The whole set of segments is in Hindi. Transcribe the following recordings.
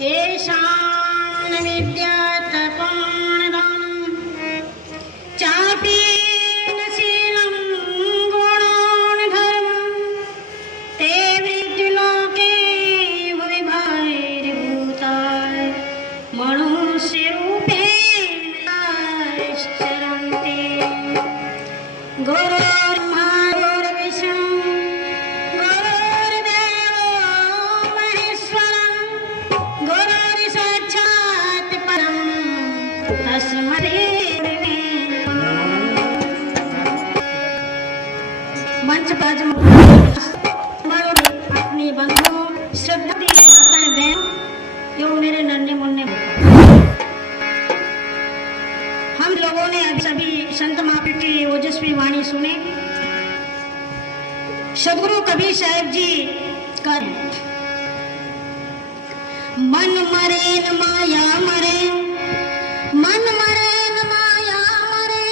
येषां विद्यातपाणदानं चापीन शीलं गुणान् धर्मं ते विद्युलोके भविभैर्भूताय मनुष्यरूपेण चरन्ति। गुरुर्ब्रह्मा गुरुर्विष्णु गुरुर्देवो महेश्वरः गुरुर्साक्षात् परं तस्मै मंच पर अपनी बंधुओं श्रद्धा माताएं बहन एवं मेरे नन्हे मुन्ने हम लोगों ने अब सभी संत महापुरुष की ओजस्वी वाणी सुने। सदगुरु कबीर साहब जी का मन मरे न माया मरे, मन मरे न माया मरे,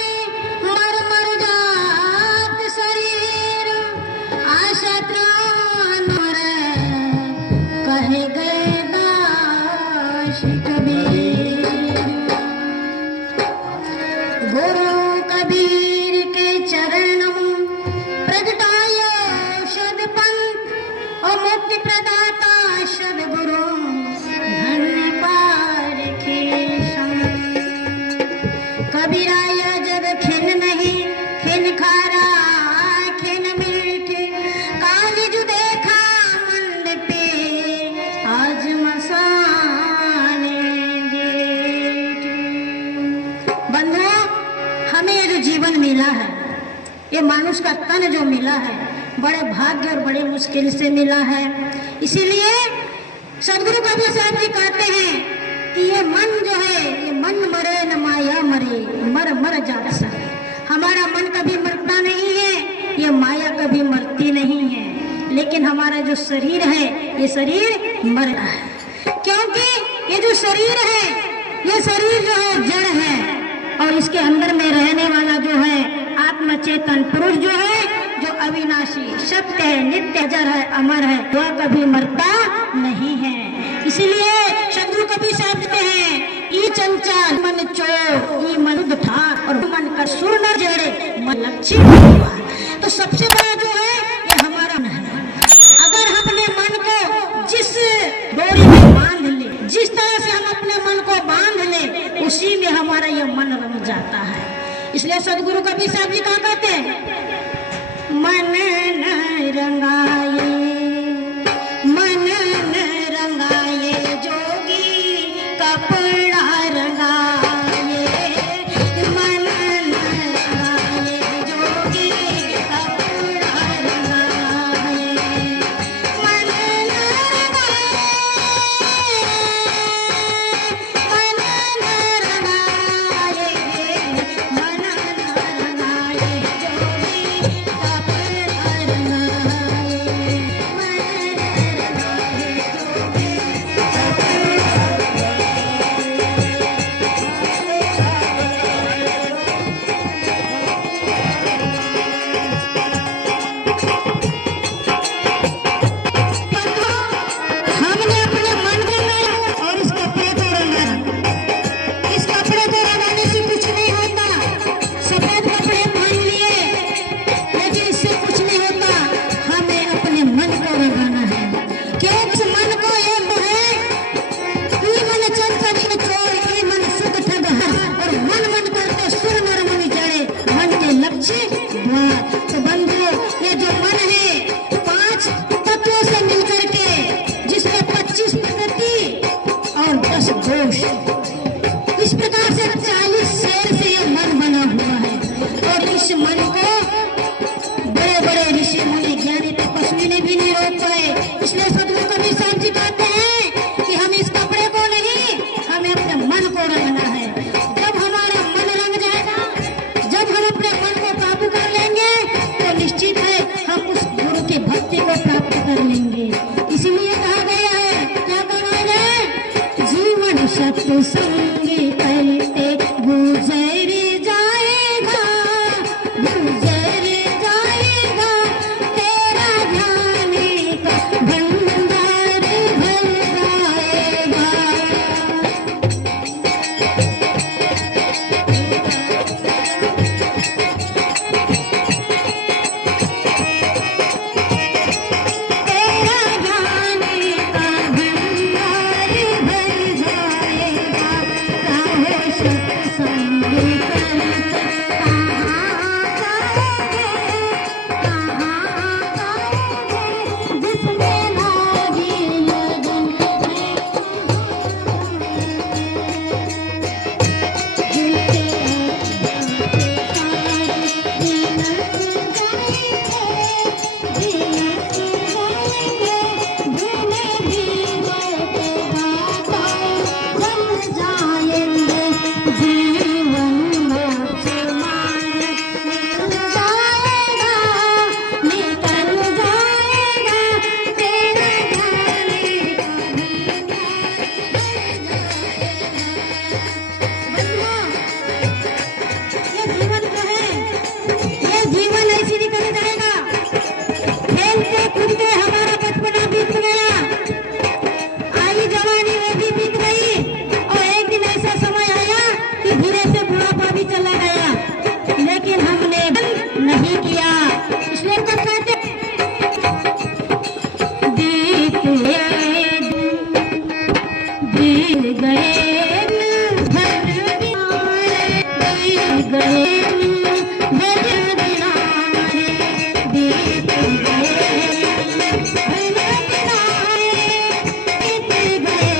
मर मर जात शरीर आशा त्राण मरे, कहे गए दास कबीर। गुरु कबीर के चरणों प्रगटायो सदपंथ और मुक्ति प्रदाता सदगुरु धन्य पारखी संग। कबीराया जग खिन नहीं खिन खारा खिन मीठ, काली जो देखा मंद पे आज मसाने देख। बंधुओं, हमें ये जो जीवन मिला है, ये मानुष का तन जो मिला है, बड़े भाग्य और बड़े मुश्किल से मिला है। इसीलिए सदगुरु कबीर साहब जी कहते हैं कि ये मन जो है, ये मन मरे न माया मरे, मर मर जात सर। हमारा मन कभी मरता नहीं है, ये माया कभी मरती नहीं है, लेकिन हमारा जो शरीर है, ये शरीर मर रहा है। क्योंकि ये जो शरीर है, ये शरीर जो है जड़ है, और इसके अंदर में रहने वाला जो है आत्म चेतन पुरुष जो है, जो अविनाशी सत्य है, नित्य अजर है, अमर है, वह कभी मरता नहीं है। इसीलिए सदगुरु कबीर साहब कहते हैं, ई चंचल मन चोर ई मनुद ठार, और मन का सुर न जड़े मन लक्ष्य हुआ। तो सबसे बड़ा जो है ये हमारा मन है। अगर हम अपने मन को जिस डोरी में बांध ले, जिस तरह से हम अपने मन को बांध ले, उसी में हमारा ये मन रम जाता है। इसलिए सदगुरु कबीर साहब जी क्या कहते हैं, मन न रंगाए, मन न रंगाए जोगी कपड़ा रंगाए, मन न रंगाए जोगी कपड़ा रंगाए, मन न रंगाए, मन न रंगाए, मन न रंगाए जोगी कपड़ा रंगाए, मन सत्संगी करते गुजर जाएगा, गुजर जाएगा तेरा ध्यान का भंडार भर जाएगा। बीत गए भर दिनारे, बीत गए भर दिनारे, बीत गए भर दिनारे, बीत गए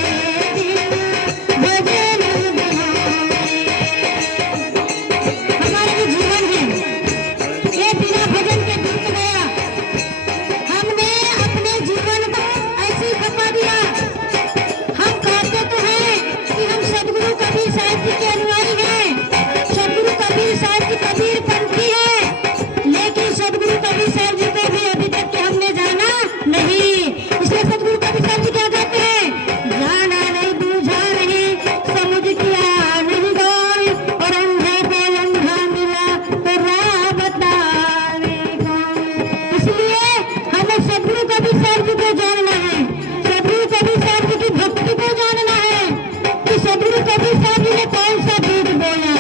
भजन दिनारे। हमारा जो जीवन है ये बिना भजन के बीत गया। हमने अपने जीवन को ऐसे खपा दिया। हम कहते तो हैं कि हम सदगुरु कबीर साहब जी के अनुयायी हैं, सदगुरु कबीर साहब जी कबीर पंथी है, लेकिन सदगुरु कबीर साहब जी को भी अभी तक के हमने जाना नहीं। इसलिए सदगुरु कबीर साहब जी क्या कहते हैं, जाना नहीं बूझा नहीं समझ किया नहीं गौर, और अंधे को अंधा मिला तो राह बताने कौन। इसलिए हमें सदगुरु कबीर साहब जी को जानना है, सदगुरु कबीर साहब जी की भक्ति को जानना है कि सदगुरु कबीर साहब जी ने कौन सा बीज बोया,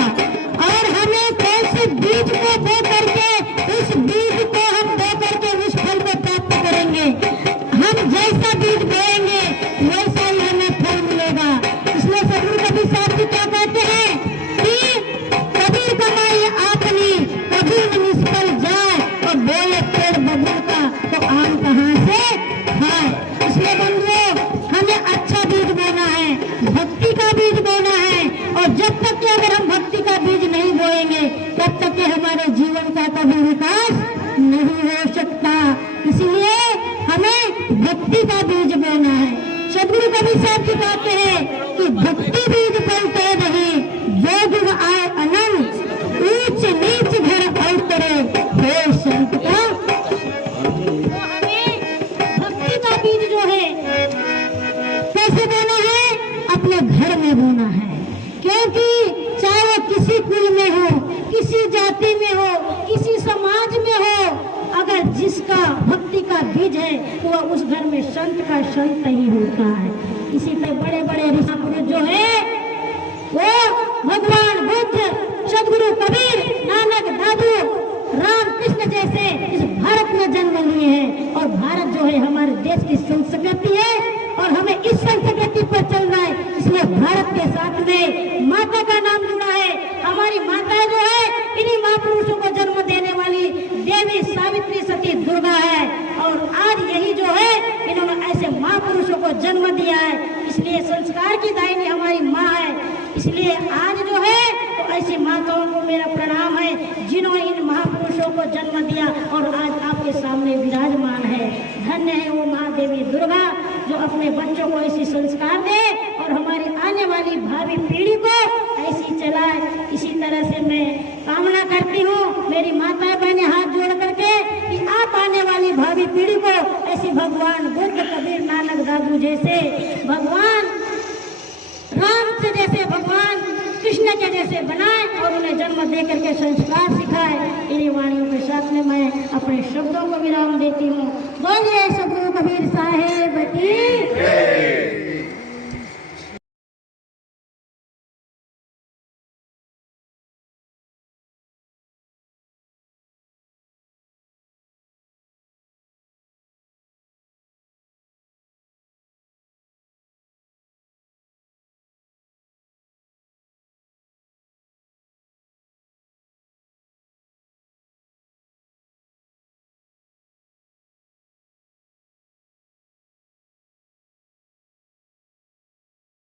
और हमें कौन से बीज को बो करके उस बीज को हम बो करके उस फल को प्राप्त करेंगे। हम जैसा बीज बोएंगे वैसा ही हमें फल मिलेगा। इसलिए सदगुरु कबीर साहब जी क्या कहते हैं कि कबीर कमाई आपनी कभी न निष्फल जाए, और बोले पेड़ बबूल का तो आम कहाँ से खाए। इसलिए बंधुओं हमें अच्छा बीज बोना है, भक्ति का बीज बोना है, और जब तक कि अगर हम भक्ति का बीज नहीं बोएंगे तब तक कि हमारे जीवन का कभी विकास नहीं हो सकता। इसलिए हमें भक्ति का बीज बोना है। सदगुरु कबीर साहब जी कहते हैं कि भक्ति बीज बोलते नहीं, जो जुग आए अनंत, ऊंच नीच घर अवतरे हो संत का। तो हमें भक्ति का बीज जो है कैसे बोना है, अपने घर में बोना है। क्योंकि चाहे वो किसी कुल में हो, किसी जाति में हो, किसी समाज में हो, अगर जिसका भक्ति का बीज है तो वह उस घर में संत का संत ही होता है। इसी तरह बड़े बड़े ऋषि पुरुष जो है वो भगवान बुद्ध, सदगुरु कबीर, नानक, दादू, राम कृष्ण जैसे इस भारत में जन्म लिए हैं। और भारत जो है हमारे देश की संस्कृति है, और हमें इस संस्कृति पर चलना है। इसलिए भारत के साथ में माता का नाम जुड़ा है। हमारी माता जो है इन्हीं महापुरुषों को जन्म देने वाली देवी सावित्री सती दुर्गा है, और आज यही जो है इन्होंने ऐसे महापुरुषों को जन्म दिया है। इसलिए संस्कार की दायिनी हमारी माँ है। इसलिए आज जो है तो ऐसी माताओं को मेरा प्रणाम है जिन्होंने इन महापुरुषों को जन्म दिया और आज आपके सामने विराजमान है। धन्य है वो महादेवी दुर्गा जो अपने बच्चों को ऐसी संस्कार दे और हमारी आने वाली भावी पीढ़ी को ऐसी चलाए। इसी तरह से मैं कामना करती हूँ मेरी माताएं बहनें हाथ जोड़ करके कि आप आने वाली भावी पीढ़ी को ऐसी भगवान बुद्ध, कबीर, नानक, दादू जैसे, भगवान राम से जैसे, भगवान कृष्ण के जैसे बनाए और उन्हें जन्म दे करके संस्कार सिखाए। इन्हीं वाणियों के साथ में मैं अपने शब्दों को विराम देती हूँ। बोलिए सदगुरु कबीर साहेब की।